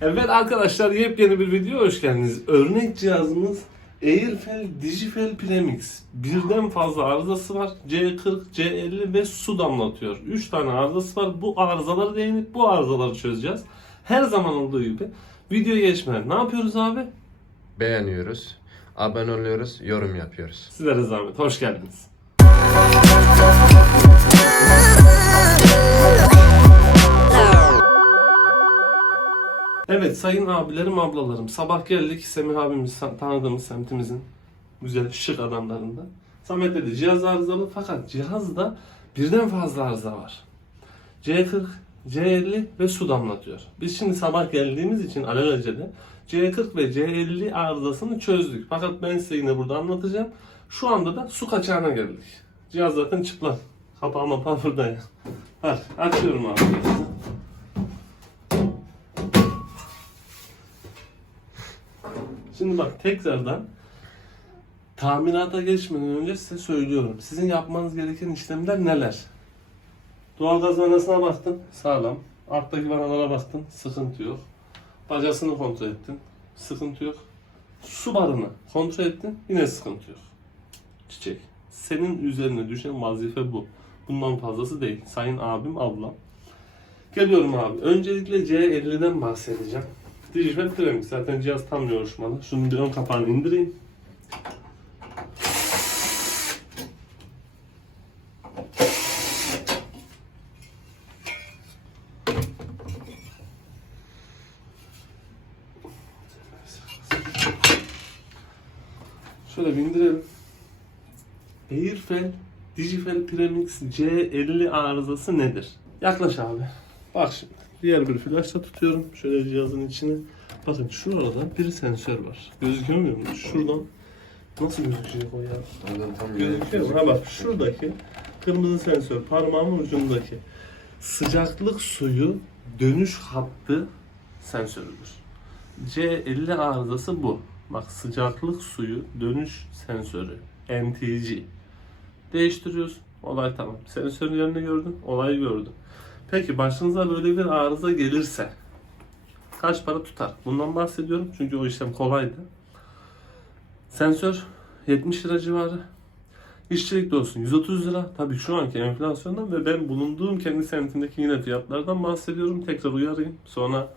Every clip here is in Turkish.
Evet arkadaşlar yepyeni bir video hoş geldiniz. Örnek cihazımız Airfel Digifel Premix. Birden fazla arızası var. C40, C50 ve su damlatıyor. 3 tane arızası var. Bu arızaları değinip bu arızaları çözeceğiz. Her zaman olduğu gibi videoya geçmeden ne yapıyoruz abi? Beğeniyoruz, abone oluyoruz, yorum yapıyoruz. Sizlere zahmet. Hoş geldiniz. Evet sayın abilerim ablalarım sabah geldik Semih abimiz tanıdığımız semtimizin güzel şık adamlarından. Samet dedi cihaz arızalı fakat cihazda birden fazla arıza var. C40, C50 ve su damlatıyor. Biz şimdi sabah geldiğimiz için alelacele C40 ve C50 arızasını çözdük. Fakat ben size yine burada anlatacağım. Şu anda da su kaçağına geldik. Cihaz zaten çıplak. Kapağı mapağı burada ya. Bak açıyorum abi. Şimdi bak tekrardan tamirata geçmeden önce size söylüyorum. Sizin yapmanız gereken işlemler neler? Doğalgaz vanasına baktın, sağlam. Alttaki vanalara baktın, sıkıntı yok. Bacasını kontrol ettin, sıkıntı yok. Su barını kontrol ettin, yine sıkıntı yok. Çiçek. Senin üzerine düşen vazife bu. Bundan fazlası değil. Sayın abim, ablam. Geliyorum abi. Öncelikle C50'den bahsedeceğim. Dijital Premix. Zaten cihaz tam yoruşmalı. Şunun bir ön kapağını indireyim. Şöyle bir indirelim. Airfel Digifel Premix C50 arızası nedir? Yaklaş abi. Bak şimdi. Diğer bir flaşla tutuyorum. Şöyle cihazın içine. Bakın şurada bir sensör var. Gözüküyor mu? Şuradan nasıl gözükecek o ya? Oradan tam Gözüküyor mu? Ha bak şuradaki kırmızı sensör parmağımın ucundaki sıcaklık suyu dönüş hattı sensörüdür. C50 arızası bu. Bak sıcaklık suyu dönüş sensörü. NTG. Değiştiriyorsun. Olay tamam. Sensörün yerini gördün. Olayı gördün. Peki başınıza böyle bir arıza gelirse kaç para tutar? Bundan bahsediyorum çünkü o işlem kolaydı. Sensör 70 lira civarı. İşçilik de olsun 130 lira. Tabii şu anki enflasyondan ve ben bulunduğum kendi semtimdeki yine fiyatlardan bahsediyorum. Tekrar uyarayım. Sonra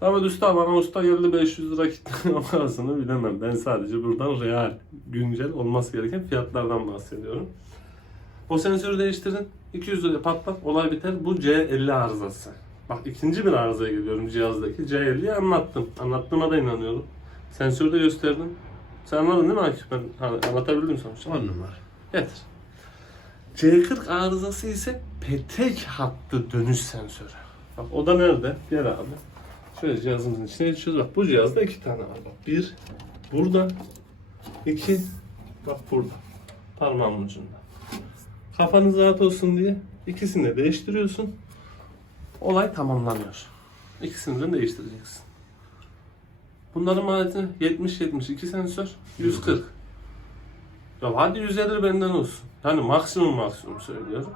Samet Usta bana usta geldi 500 lira gitti parasını bilemem. Ben sadece buradan real, güncel olması gereken fiyatlardan bahsediyorum. O sensörü değiştirin. 200 liraya patlat olay biter. Bu C50 arızası. Bak ikinci bir arızaya geliyorum cihazdaki. C50'yi anlattım. Anlattığıma da inanıyorum. Sensörü de gösterdim. Sen anladın değil mi Akif? Ben anlatabildim sonuçta. 10 numara. Getir. C40 arızası ise petek hattı dönüş sensörü. Bak o da nerede? Gel abi. Şöyle cihazımızın içine geçiyoruz. Bak bu cihazda iki tane var. Bak bir burada. iki bak burada. Parmağımın ucunda. Kafanız rahat olsun diye ikisini de değiştiriyorsun. Olay tamamlanıyor. İkisini de değiştireceksin. Bunların maliyeti 70-72 sensör, 140. Ya hadi 150 benden olsun. Yani maksimum maksimum söylüyorum.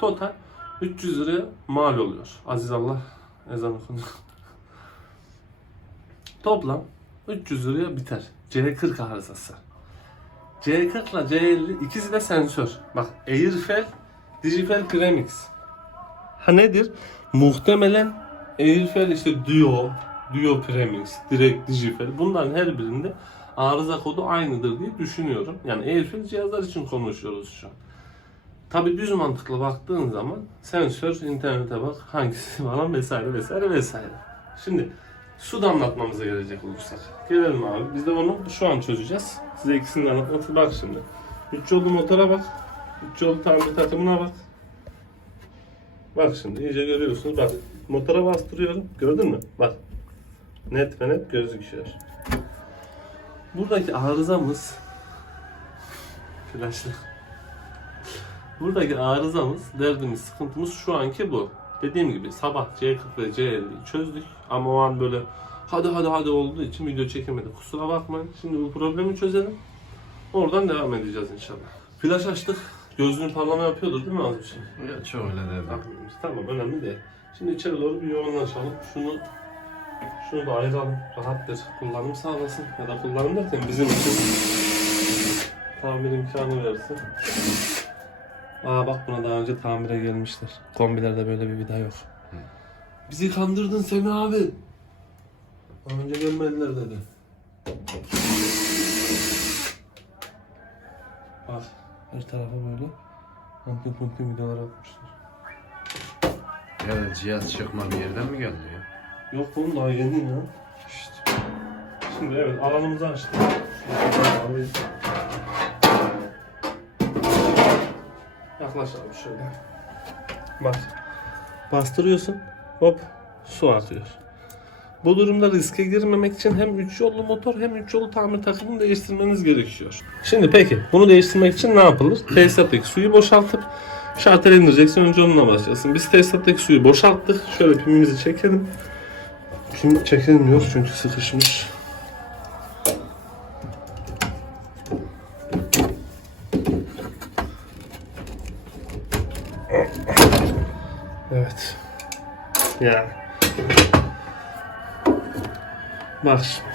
Total 300 liraya mal oluyor. Aziz Allah ezan okundu. Toplam 300 liraya biter. C40 arızası. C40 ile C50 ikisi de sensör. Bak Airfel, Digifel Premix. Ha nedir? Muhtemelen Airfel işte Duo, Duo Premix, direkt Digifel. Bunların her birinde arıza kodu aynıdır diye düşünüyorum. Yani Airfel cihazlar için konuşuyoruz şu an. Tabi düz mantıkla baktığın zaman sensör, internete bak hangisi falan vesaire vesaire vesaire. Şimdi su damlatmamıza gelecek olursak. Gelelim abi. Biz de onu şu an çözeceğiz. Size ikisini de anlatmak. Bak şimdi. Üç yollu motora bak. Üç yollu tamir takımına bak. Bak şimdi iyice görüyorsunuz. Bak motora bastırıyorum. Gördün mü? Bak. Net ve net gözüküyor. Buradaki arızamız Flaşlı. Buradaki arızamız, derdimiz, sıkıntımız şu anki bu. Dediğim gibi sabah C40 ve C50'yi çözdük ama o an böyle hadi hadi hadi olduğu için video çekemedik. Kusura bakmayın. Şimdi bu problemi çözelim. Oradan devam edeceğiz inşallah. Flaş açtık. Gözlüğün parlama yapıyordur değil mi az bir şey? Ya çoğu öyle değil. Tamam önemli değil. Şimdi içeri doğru bir yoğunlaşalım. Şunu Şunu da ayıralım. Rahat bir kullanım sağlasın. Ya da kullanım derken bizim için tamir imkanı versin. Aa bak buna daha önce tamire gelmişler. Kombilerde böyle bir vida yok. Bizi kandırdın Semih abi. Daha önce gelmediler dedi. Bak her tarafa böyle ampul pumpul vidalar atmışlar. Ya da cihaz çıkma bir yerden mi geldi ya? Yok oğlum daha yeni ya. İşte. Şimdi evet alanımızı açtık. Yaklaş abi şöyle. Bak. Bastırıyorsun. Hop. Su akıyor. Bu durumda riske girmemek için hem 3 yollu motor hem 3 yollu tamir takımını değiştirmeniz gerekiyor. Şimdi peki bunu değiştirmek için ne yapılır? Tesisattaki suyu boşaltıp şartel indireceksin. Önce onunla başlasın. Biz tesisattaki suyu boşalttık. Şöyle pimimizi çekelim. Pim çekilmiyor çünkü sıkışmış. Evet. Yani. Bak şimdi.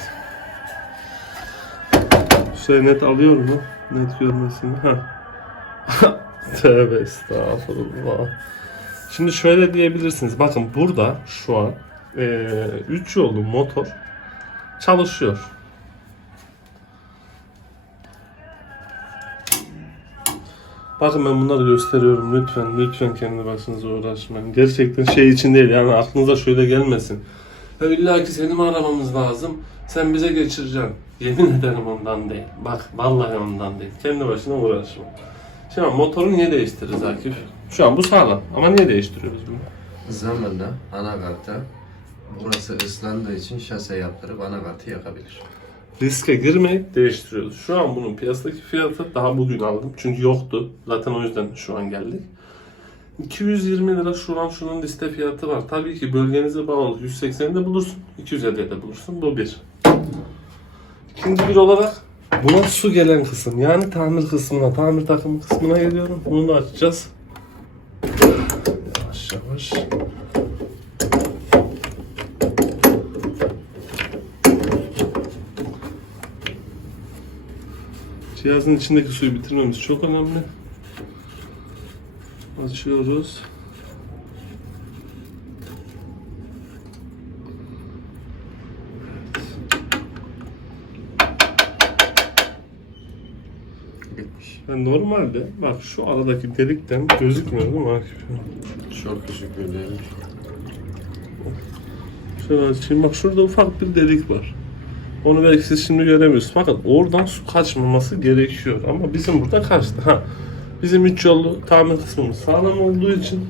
Şöyle net alıyor mu? Net görmesini. Ha. Tövbe estağfurullah. Şimdi şöyle diyebilirsiniz. Bakın burada şu an 3 yollu motor çalışıyor. Bakın ben bunları gösteriyorum lütfen lütfen kendi başınıza uğraşmayın. Gerçekten şey için değil yani aklınıza şöyle gelmesin. Ya illa ki seni mi aramamız lazım? Sen bize geçireceksin. Yemin ederim ondan değil. Bak vallahi ondan değil. Kendi başına uğraşma. Şimdi motoru niye değiştiririz Akif? Şu an bu sağlam ama niye değiştiriyoruz bunu? Zamanla anakarta burası ıslandığı için şase yaptırıp anakartı yakabilir. Riske girmeyip değiştiriyoruz. Şu an bunun piyasadaki fiyatı daha bugün aldım. Çünkü yoktu. Zaten o yüzden şu an geldik. 220 lira şu an şunun liste fiyatı var. Tabii ki bölgenize bağlı 180'de bulursun, 250'de bulursun. Bu bir. İkinci bir olarak buna su gelen kısım yani tamir kısmına, tamir takımı kısmına geliyorum. Bunu da açacağız. Yavaş yavaş. Cihazın içindeki suyu bitirmemiz çok önemli. Açıyoruz. Yani normalde bak şu aradaki delikten gözükmüyor değil mi Akif? Çok küçük bir delik. Şöyle açayım bak şurada ufak bir delik var. Onu belki siz şimdi göremiyorsunuz. Fakat oradan su kaçmaması gerekiyor. Ama bizim burada kaçtı. Ha. Bizim üç yollu tamir kısmımız sağlam olduğu için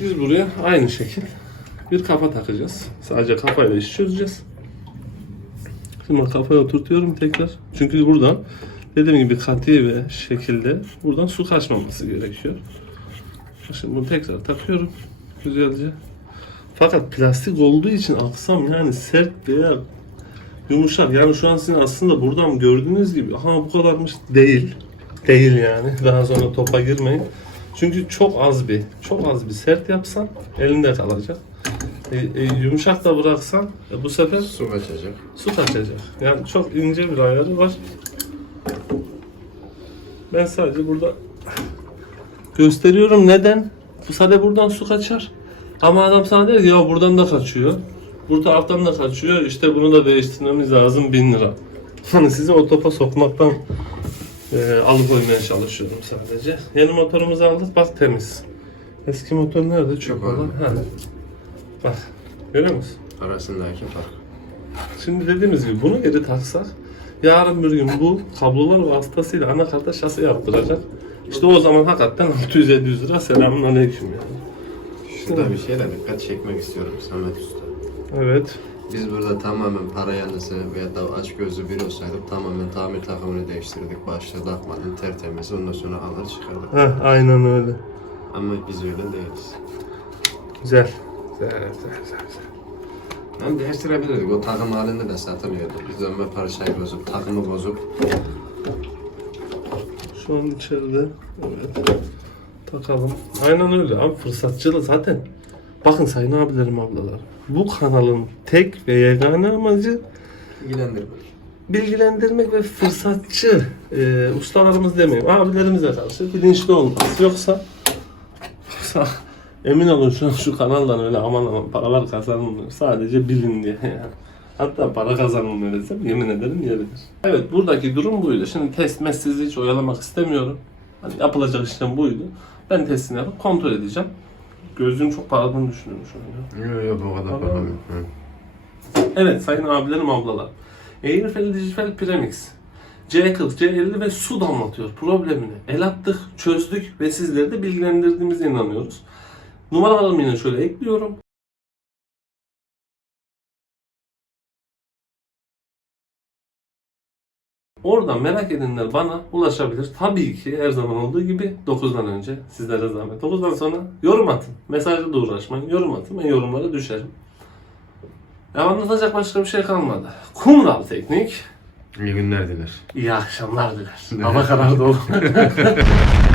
biz buraya aynı şekil bir kafa takacağız. Sadece kafayla iş çözeceğiz. Şimdi kafaya oturtuyorum tekrar. Çünkü buradan dediğim gibi katiye bir şekilde buradan su kaçmaması gerekiyor. Şimdi bunu tekrar takıyorum güzelce. Fakat plastik olduğu için aksam yani sert veya yumuşak. Yani şu an sizin aslında buradan gördüğünüz gibi ama bu kadarmış değil. Değil yani. Daha sonra topa girmeyin. Çünkü çok az bir, çok az bir sert yapsan elinde kalacak. E, e, yumuşak da bıraksan e, bu sefer Su kaçacak. su kaçacak. Yani çok ince bir ayarı var. Ben sadece burada gösteriyorum neden? Bu sadece buradan su kaçar. Ama adam sana der ki ya buradan da kaçıyor. Bu taraftan da kaçıyor. İşte bunu da değiştirmemiz lazım 1000 lira. Hani sizi o topa sokmaktan e, alıkoymaya çalışıyorum sadece. Yeni motorumuzu aldık bak temiz. Eski motor nerede? Çok Çok olan. Ha. Bak görüyor musun? Arasındaki fark. Şimdi dediğimiz gibi bunu geri taksak yarın bir gün bu kablolar vasıtasıyla anakarta şase yaptıracak. İşte o zaman hakikaten 600-700 lira selamun aleyküm yani. Şurada bir şeyle dikkat çekmek istiyorum Samet Usta. Evet. Biz burada tamamen para yanlısı veya da aç gözlü bir olsaydık tamamen tamir takımını değiştirdik. Başta takmadın tertemiz ondan sonra alır çıkardık. Heh, aynen öyle. Ama biz öyle değiliz. Güzel. Güzel, güzel, güzel. Ben değiştirebilirdik. O takım halinde de satılıyordu. Biz dönme parçayı bozup, takımı bozup Şu an içeride. Evet. Takalım. Aynen öyle abi fırsatçılık zaten. Bakın sayın abilerim ablalar. Bu kanalın tek ve yegane amacı İlgilendirme. bilgilendirmek ve fırsatçı e, ustalarımız demeyeyim abilerimize karşı bilinçli olması yoksa yoksa emin olun şu, şu kanaldan öyle aman aman paralar kazanılmıyor sadece bilin diye yani. Hatta para kazanılmıyor desem yemin ederim yeridir. Evet buradaki durum buydu. Şimdi test mes sizi hiç oyalamak istemiyorum. Hani yapılacak işlem buydu. Ben testini yapıp kontrol edeceğim. Gözlüğün çok parladığını düşünüyorum şu an ya. Yok yok o kadar bakamıyorum. Hı. Evet sayın abilerim ablalar. Airfel Digital Premix C40, C50 ve su damlatıyor problemini. El attık, çözdük ve sizleri de bilgilendirdiğimize inanıyoruz. Numaralarımı yine şöyle ekliyorum. Oradan merak edenler bana ulaşabilir. Tabii ki her zaman olduğu gibi 9'dan önce sizlere zahmet. 9'dan sonra yorum atın. Mesajla da uğraşmayın. Yorum atın. Ben yorumlara düşerim. Ya anlatacak başka bir şey kalmadı. Kumral teknik. İyi günler diler. İyi akşamlar diler. Hava karardı oğlum.